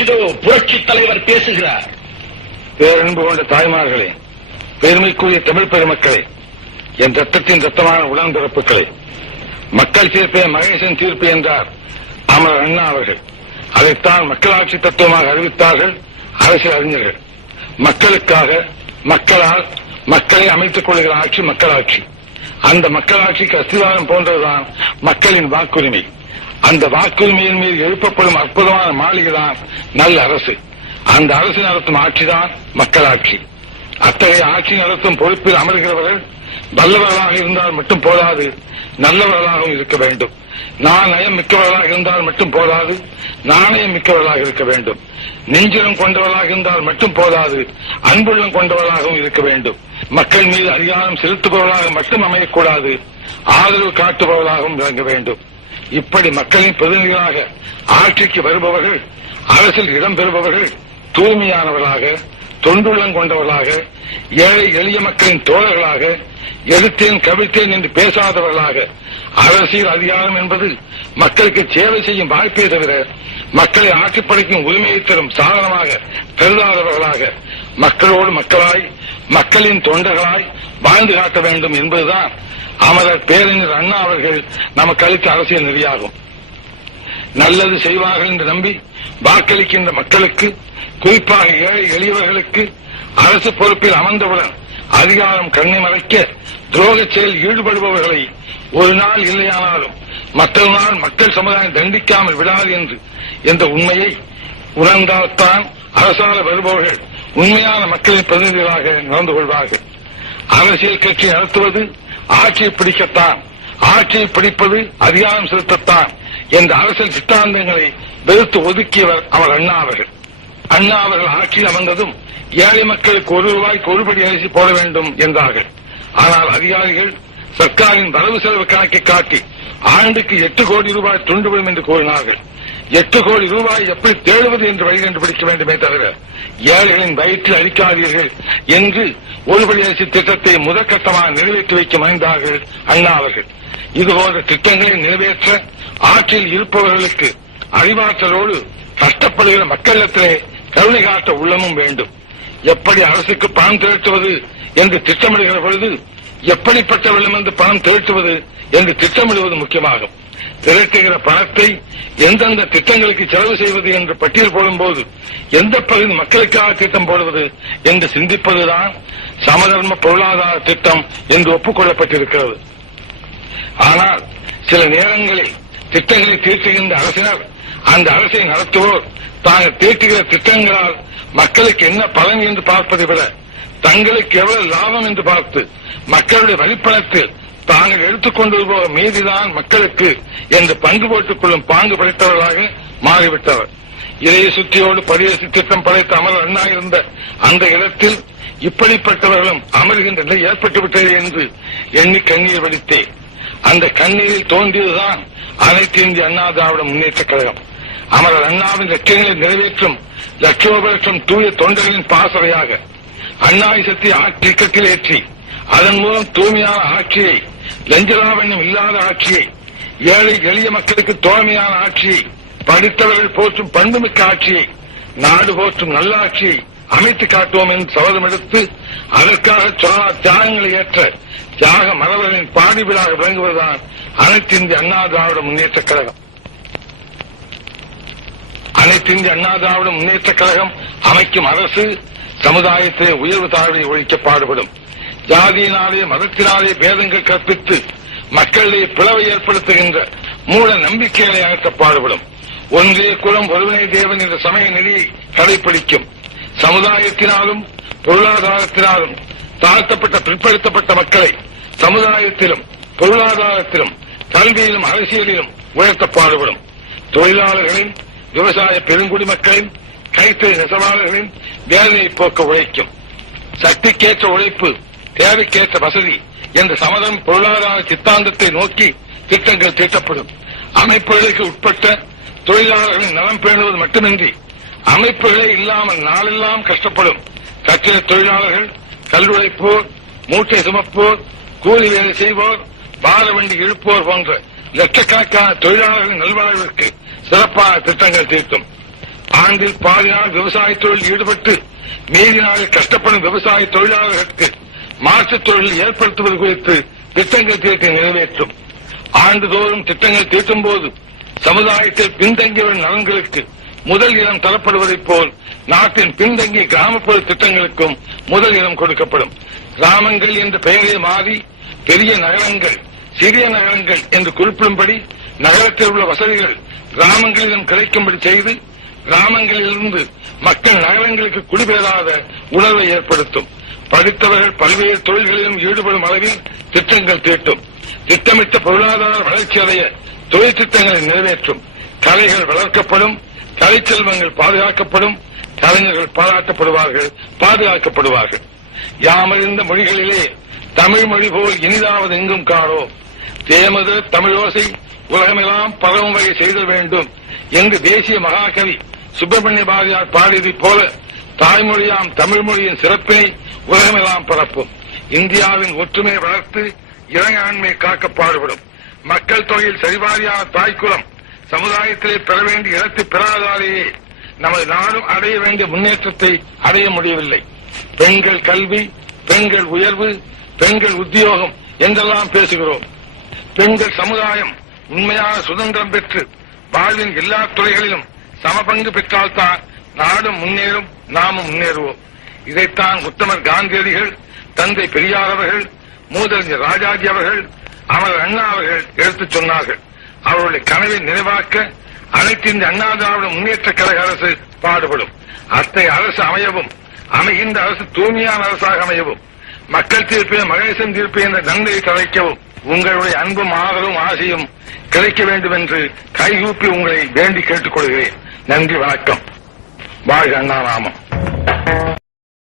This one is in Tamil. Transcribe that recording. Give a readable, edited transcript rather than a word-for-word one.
இதோ புரட்சி தலைவர் பேசுகிறார். பேரன்பு கொண்ட தாய்மார்களே, பெருமைக்குரிய தமிழ் பெருமக்களே, என் ரத்தத்தின் ரத்தமான உடன்பிறப்புகளே, மக்கள் தீர்ப்பே மகேசன் தீர்ப்பு என்றார் அமரர் அண்ணா அவர்கள். அதைத்தான் மக்களாட்சி தத்துவமாக அறிவித்தார்கள் அரசியல் அறிஞர்கள். மக்களுக்காக, மக்களால், மக்களை அமைத்துக் கொள்கிற ஆட்சி மக்களாட்சி. அந்த மக்களாட்சிக்கு அஸ்திவாரம் போன்றதுதான் மக்களின் வாக்குரிமை. அந்த வாக்குரிமையின் மீது எழுப்பப்படும் அற்புதமான மாளிகைதான் நல்ல அரசு. அந்த அரசு நடத்தும் ஆட்சிதான் மக்களாட்சி. அத்தகைய ஆட்சி நடத்தும் பொறுப்பில் அமர்கிறவர்கள் வல்லவர்களாக இருந்தால் மட்டும் போதாது, நல்லவர்களாகவும் இருக்க வேண்டும். நயம் மிக்கவர்களாக இருந்தால் மட்டும் போதாது, நாணயம் மிக்கவர்களாக இருக்க வேண்டும். நெஞ்சிலம் கொண்டவர்களாக இருந்தால் மட்டும் போதாது, அன்புள்ளம் கொண்டவர்களாகவும் இருக்க வேண்டும். மக்கள் மீது அதிகாரம் செலுத்துபவர்களாக மட்டும் அமையக்கூடாது, ஆதரவு காட்டுபவர்களாகவும் விளங்க வேண்டும். இப்படி மக்களின் பிரதிநிதிகளாக ஆட்சிக்கு வருபவர்கள், அரசில் இடம்பெறுபவர்கள் தூய்மையானவர்களாக, தொண்டுள்ளம் கொண்டவர்களாக, ஏழை எளிய மக்களின் தோழர்களாக, எடுத்தேன் கவிழ்த்தேன் என்று பேசாதவர்களாக, அரசியல் அதிகாரம் என்பது மக்களுக்கு சேவை செய்யும் வாய்ப்பே தவிர மக்களை ஆட்சிப்படைக்கும் உரிமையை தரும் சாதனமாக கருதாதவர்களாக, மக்களோடு மக்களாய், மக்களின் தொண்டர்களாய் வாழ்ந்து காட்ட வேண்டும் என்பதுதான் அமரர் பேரறிஞர் அண்ணா அவர்கள் நமக்கு அளித்த அரசியல் நெறியாகும். நல்லது செய்வார்கள் என்று நம்பி வாக்களிக்கின்ற மக்களுக்கு, குறிப்பாக ஏழை எளியவர்களுக்கு அரசு பொறுப்பில் அமர்ந்தவுடன் அதிகாரம் கண்ணை மறைக்க துரோக செயல் ஈடுபடுபவர்களை ஒரு நாள் இல்லையானாலும் மற்றொரு நாள் மக்கள் சமுதாயம் தண்டிக்காமல் விடாது என்ற உண்மையை உணர்ந்தால்தான் அரசால வருபவர்கள் உண்மையான மக்களின் பிரதிநிதிகளாக நடந்து கொள்வார்கள். அரசியல் கட்சி நடத்துவது ஆட்சியை பிடிக்கத்தான், ஆட்சியை பிடிப்பது அதிகாரம் செலுத்தத்தான் என்ற அரசியல் சித்தாந்தங்களை வெறுத்து ஒதுக்கியவர் அவர் அண்ணா அவர்கள். அண்ணா அவர்கள் ஆட்சியில் அமர்ந்ததும் ஏழை மக்களுக்கு ₹1 ஒருபடி அரிசி போட வேண்டும் என்றார்கள். ஆனால் அதிகாரிகள் சர்க்காரின் வரவு செலவு கணக்கை காட்டி ஆண்டுக்கு ₹8 கோடி துண்டுவிடும் என்று கூறினார்கள். ₹8 கோடி எப்படி தேடுவது என்று வழி கண்டுபிடிக்க வேண்டுமே தவிர ஏழைகளின் வயிற்றில் அடிக்காதீர்கள் என்று ஒருபடி அரிசி திட்டத்தை முதற்கட்டமாக நிறைவேற்றி வைக்க முனைந்தார்கள் அண்ணா அவர்கள். இதுபோன்ற திட்டங்களை நிறைவேற்ற ஆட்சியில் இருப்பவர்களுக்கு அறிவாற்றலோடு கஷ்டப்படுகிற மக்களிடத்திலே கருணை காட்ட உள்ளமும் வேண்டும். எப்படி அரசுக்கு பணம் திரட்டுவது என்று திட்டமிடுகிற பொழுது எப்படிப்பட்ட வெள்ளம் என்று பணம் திரட்டுவது என்று திட்டமிடுவது முக்கியமாகும். திரட்டுகிற பணத்தை எந்தெந்த திட்டங்களுக்கு செலவு செய்வது என்று பட்டியல் போடும்போது எந்த பகுதி மக்களுக்காக திட்டம் போடுவது என்று சிந்திப்பதுதான் சமதர்ம பொருளாதார திட்டம் என்று ஒப்புக்கொள்ளப்பட்டிருக்கிறது. ஆனால் சில நேரங்களில் திட்டங்களை தீர்த்துகின்ற அரசினர், அந்த அரசை நடத்துவோர் தாங்கள் தீட்டுகிற திட்டங்களால் மக்களுக்கு என்ன பலன் என்று பார்ப்பதை விட தங்களுக்கு எவ்வளவு லாபம் என்று பார்த்து மக்களுடைய வரிப்பணத்தில் தாங்கள் எடுத்துக்கொண்டு போக மீதிதான் மக்களுக்கு என்று பங்கு போட்டுக் கொள்ளும் பாங்கு படைத்தவர்களாக மாறிவிட்டவர். இளைய சுற்றியோடு பரிசு திட்டம் படைத்த அமரர் அண்ணா இருந்த அந்த இடத்தில் இப்படிப்பட்டவர்களும் அமர்கின்ற நிலை ஏற்பட்டுவிட்டது என்று எண்ணி கண்ணீர் வடித்தேன். அந்த கண்ணீரில் தோன்றியதுதான் அனைத்து இந்திய அண்ணா திராவிட முன்னேற்றக் கழகம். அமரர் அண்ணாவின் லட்சியங்களை நிறைவேற்றும் லட்சோபலட்சம் தூய தொண்டர்களின் பாசறையாக அண்ணாயிசத்தை ஆட்சிக்கத்தில் ஏற்றி அதன் மூலம் தூய்மையான ஆட்சியை, லஞ்சலாவண்யம் இல்லாத ஆட்சியை, ஏழை எளிய மக்களுக்கு தோழமையான ஆட்சியை, படித்தவர்கள் போற்றும் பண்புமிக்க ஆட்சியை, நாடு போற்றும் நல்ல ஆட்சியை அமைத்து காட்டுவோம் என்று சபதம் எடுத்து அதற்காக சொல்லா தியாகங்களை ஏற்ற தியாக மரபர்களின் பாடிவிழாக விளங்குவதுதான் அனைத்து இந்திய அண்ணா திராவிட முன்னேற்றக் கழகம். அனைத்து இந்திய அண்ணா திராவிட முன்னேற்றக் கழகம் அமைக்கும் அரசு சமுதாயத்திலே உயர்வு தாழ்வை ஒழிக்க பாடுபடும். ஜாதியினாலே மதத்தினாலே பேதங்கள் கற்பித்து மக்களிடையே பிளவை ஏற்படுத்துகின்ற மூட நம்பிக்கைகளை அகற்ற பாடுபடும். ஒன்றே குலம் ஒருவனே தேவன் என்ற சமய நெறியை கடைபிடிக்கும். சமுதாயத்தினாலும் பொருளாதாரத்தினாலும் தாழ்த்தப்பட்ட பிற்படுத்தப்பட்ட மக்களை சமுதாயத்திலும் பொருளாதாரத்திலும் கல்வியிலும் அரசியலிலும் உயர்த்த பாடுபடும். தொழிலாளர்களின், விவசாய பெருங்குடி மக்களின், கைத்தறி நெசவாளர்களின் வேதனையை போக்க உழைக்கும். சக்திக்கேற்ற உழைப்பு, தேவைக்கேற்ற வசதி என்ற சமதம் பொருளாதார சித்தாந்தத்தை நோக்கி திட்டங்கள் தீட்டப்படும். அமைப்புகளுக்கு உட்பட்ட தொழிலாளர்களின் நலம் பேணுவது மட்டுமின்றி அமைப்புகளே இல்லாமல் நாளெல்லாம் கஷ்டப்படும் கட்டிட தொழிலாளர்கள், கல்லுழைப்போர், மூட்டை சுமப்போர், கூலி வேலை செய்வோர், பார வண்டி இழுப்போர் போன்ற லட்சக்கணக்கான தொழிலாளர்களின் நல்வாழ்விற்கு சிறப்பான திட்டங்கள் தீர்க்கும். ஆண்டில் பாதி நாள் விவசாய தொழில் ஈடுபட்டு மீதி நாளில் கஷ்டப்படும் விவசாய தொழிலாளர்களுக்கு மாற்றுத் தொழில் ஏற்படுத்துவது குறித்து திட்டங்கள் தீட்டி நிறைவேற்றும். ஆண்டுதோறும் திட்டங்கள் தீட்டும் போது சமுதாயத்தில் பின்தங்கியவரின் நலன்களுக்கு முதல் இடம் தரப்படுவதைப் போல் நாட்டின் பின்தங்கிய கிராமப்புற திட்டங்களுக்கும் முதல் இடம் கொடுக்கப்படும். கிராமங்கள் என்ற பெயரை மாறி பெரிய நகரங்கள், சிறிய நகரங்கள் என்று குறிப்பிடும்படி நகரத்தில் உள்ள வசதிகள் கிராமங்களிலும் கிடைக்கும்படி செய்து கிராமங்களிலிருந்து மக்கள் நகரங்களுக்கு குடிபெயராத உணர்வை ஏற்படுத்தும். படித்தவர்கள் பல்வேறு தொழில்களிலும் ஈடுபடும் அளவில் திட்டங்கள் தீட்டும். திட்டமிட்ட பொருளாதார வளர்ச்சி அடைய தொழில் திட்டங்களை நிறைவேற்றும். கலைகள் வளர்க்கப்படும், கலைச்செல்வங்கள் பாதுகாக்கப்படும், கலைஞர்கள் பாராட்டப்படுவார்கள், பாதுகாக்கப்படுவார்கள். யாமறிந்த மொழிகளிலே தமிழ் மொழி போல் இனிதாவது எங்கும் காணோ. தேமது தமிழோசை உலகமெல்லாம் பரவும் வகை செய்தல் வேண்டும் என்று தேசிய மகாகவி சுப்பிரமணிய பாரதியார் பாடியதைப் போல தாய்மொழியாம் தமிழ் மொழியின் சிறப்பினை உலகமெல்லாம் பரப்பும். இந்தியாவின் ஒற்றுமையை வளர்த்து இறையாண்மை காக்க பாடுபடும். மக்கள் தொகையில் சரிபாரியான தாய்க்குலம் சமுதாயத்திலே பெற வேண்டிய இடத்தை பெறாதாலேயே நமது நாடும் அடைய வேண்டிய முன்னேற்றத்தை அடைய முடியவில்லை. பெண்கள் கல்வி, பெண்கள் உயர்வு, பெண்கள் உத்தியோகம் என்றெல்லாம் பேசுகிறோம். பெண்கள் சமுதாயம் உண்மையான சுதந்திரம் பெற்று வாழ்வின் எல்லா துறைகளிலும் சமபங்கு பெற்றால்தான் நாடும் முன்னேறும், நாமும் முன்னேறுவோம். இதைத்தான் உத்தமர் காந்தியடிகள், தந்தை பெரியார் அவர்கள், மூதறிஞர் ராஜாஜி அவர்கள், அமரர் அண்ணா அவர்கள் எடுத்துச் சொன்னார்கள். அவருடைய கனவை நிறைவாக்க அனைத்து இந்த அண்ணா திராவிட முன்னேற்ற கழக அரசு பாடுபடும். அத்தகைய அரசு அமையவும், அமைகின்ற அரசு தூய்மையான அரசாக அமையவும், மக்கள் தீர்ப்பே மகேசன் தீர்ப்பு என்ற நன்மையை தழைக்கவும் உங்களுடைய அன்பும் ஆதரவும் ஆசையும் கிடைக்க வேண்டும் என்று கைகூப்பி உங்களை வேண்டி கேட்டுக் கொள்கிறேன். நன்றி, வணக்கம். வாழ்க அண்ணா நாமம்.